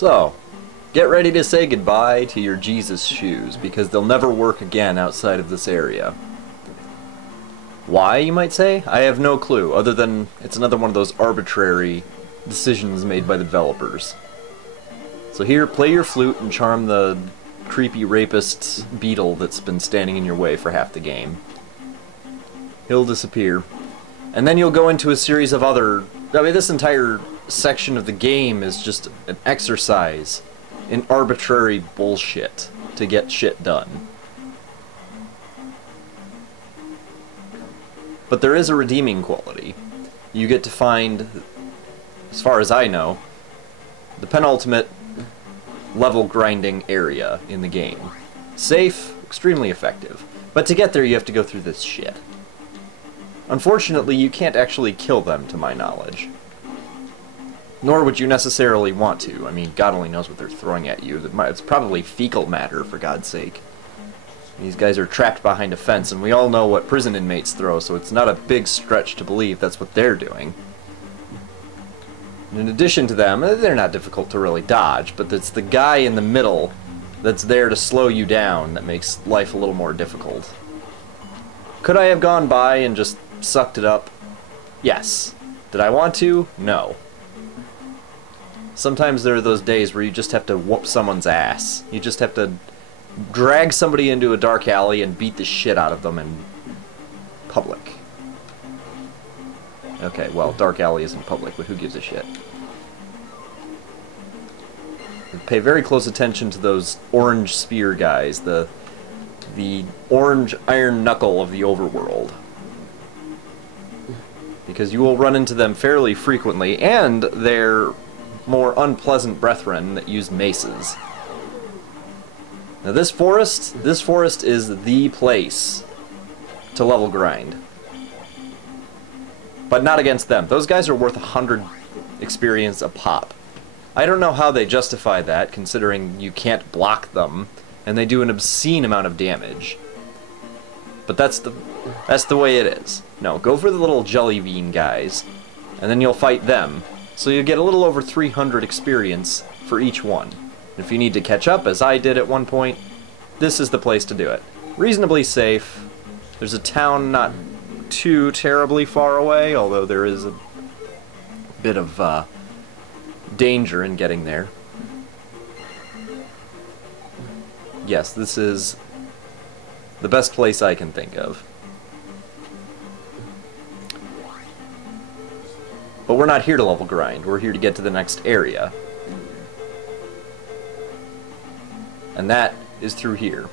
So, get ready to say goodbye to your Jesus shoes, because they'll never work again outside of this area. Why, you might say? I have no clue, other than it's another one of those arbitrary decisions made by the developers. So here, play your flute and charm the creepy rapist beetle that's been standing in your way for half the game. He'll disappear. And then you'll go into a series of other... I mean, this entire section of the game is just an exercise in arbitrary bullshit to get shit done. But there is a redeeming quality. You get to find, as far as I know, the penultimate level grinding area in the game. Safe, extremely effective. But to get there you have to go through this shit. Unfortunately, you can't actually kill them, to my knowledge. Nor would you necessarily want to. I mean, God only knows what they're throwing at you. It's probably fecal matter, for God's sake. These guys are trapped behind a fence, and we all know what prison inmates throw, so it's not a big stretch to believe that's what they're doing. In addition to them, they're not difficult to really dodge, but it's the guy in the middle that's there to slow you down that makes life a little more difficult. Could I have gone by and just sucked it up? Yes. Did I want to? No. Sometimes there are those days where you just have to whoop someone's ass. You just have to drag somebody into a dark alley and beat the shit out of them in public. Okay, well, dark alley isn't public, but who gives a shit? Pay very close attention to those orange spear guys, the orange iron knuckle of the overworld. Because you will run into them fairly frequently, and they're more unpleasant brethren that use maces. Now this forest is the place to level grind. But not against them. Those guys are worth 100 experience a pop. I don't know how they justify that, considering you can't block them, and they do an obscene amount of damage. But that's the way it is. No, go for the little jelly bean guys, and then you'll fight them. So you get a little over 300 experience for each one. If you need to catch up, as I did at one point, this is the place to do it. Reasonably safe. There's a town not too terribly far away, although there is a bit of danger in getting there. Yes, this is the best place I can think of. But we're not here to level grind, we're here to get to the next area. And that is through here.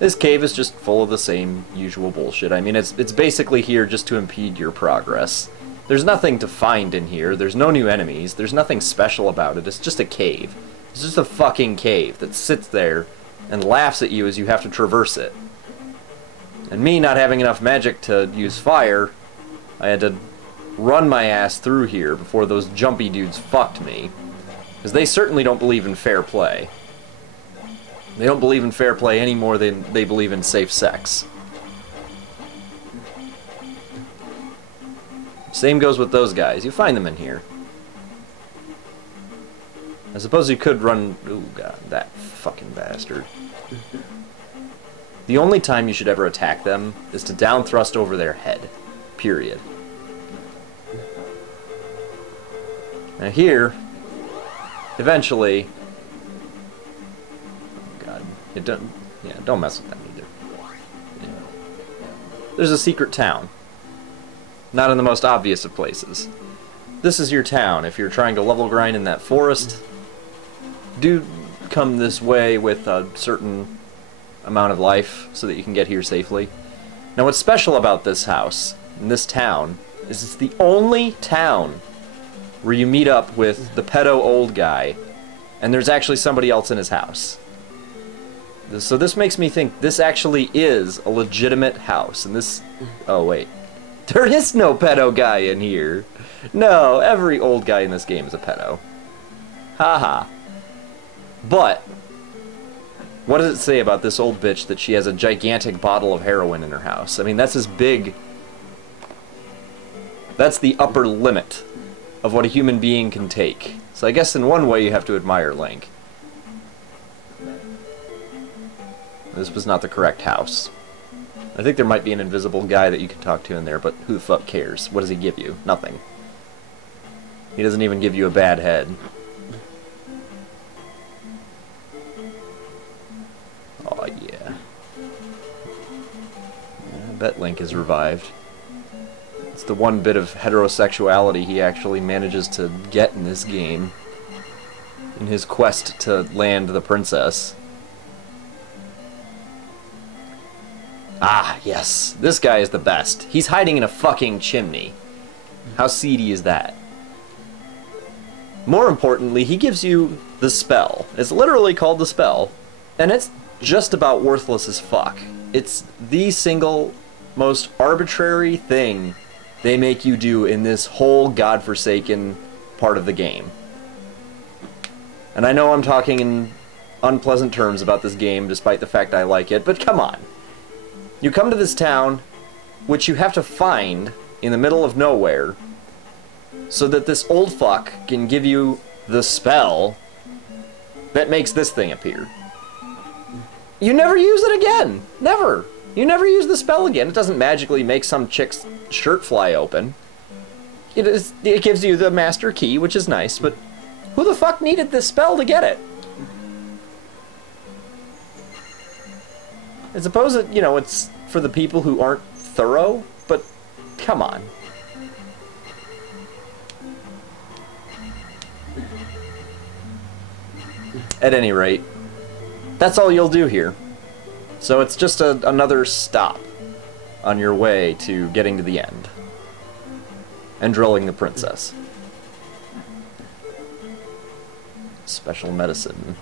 This cave is just full of the same usual bullshit. I mean, it's basically here just to impede your progress. There's nothing to find in here, there's no new enemies, there's nothing special about it, it's just a cave. It's just a fucking cave that sits there and laughs at you as you have to traverse it. And me not having enough magic to use fire, I had to run my ass through here before those jumpy dudes fucked me. Because they certainly don't believe in fair play. They don't believe in fair play any more than they believe in safe sex. Same goes with those guys. You find them in here. I suppose you could run... Ooh, God, that fucking bastard. The only time you should ever attack them is to down thrust over their head. Period. Now here, eventually... Oh God. Don't mess with them either. Yeah. There's a secret town. Not in the most obvious of places. This is your town. If you're trying to level grind in that forest, do come this way with a certain amount of life so that you can get here safely. Now what's special about this house, in this town, is it's the only town where you meet up with the pedo old guy, and there's actually somebody else in his house. So this makes me think this actually is a legitimate house, and this... Oh, wait. There is no pedo guy in here. No, every old guy in this game is a pedo. Haha. But, what does it say about this old bitch that she has a gigantic bottle of heroin in her house? I mean, that's as big... That's the upper limit of what a human being can take. So I guess in one way you have to admire Link. This was not the correct house. I think there might be an invisible guy that you can talk to in there, but who the fuck cares? What does he give you? Nothing. He doesn't even give you a bad head. Oh yeah. I bet Link is revived. It's the one bit of heterosexuality he actually manages to get in this game. In his quest to land the princess. Ah, yes. This guy is the best. He's hiding in a fucking chimney. How seedy is that? More importantly, he gives you the spell. It's literally called the spell. And it's just about worthless as fuck. It's the single most arbitrary thing they make you do in this whole godforsaken part of the game. And I know I'm talking in unpleasant terms about this game, despite the fact I like it, but come on. You come to this town, which you have to find in the middle of nowhere, so that this old fuck can give you the spell that makes this thing appear. You never use it again! Never! You never use the spell again. It doesn't magically make some chick's shirt fly open. It gives you the master key, which is nice, but who the fuck needed this spell to get it? I suppose that, you know, it's for the people who aren't thorough, but come on. At any rate, that's all you'll do here. So it's just another stop on your way to getting to the end. And drilling the princess. Special medicine.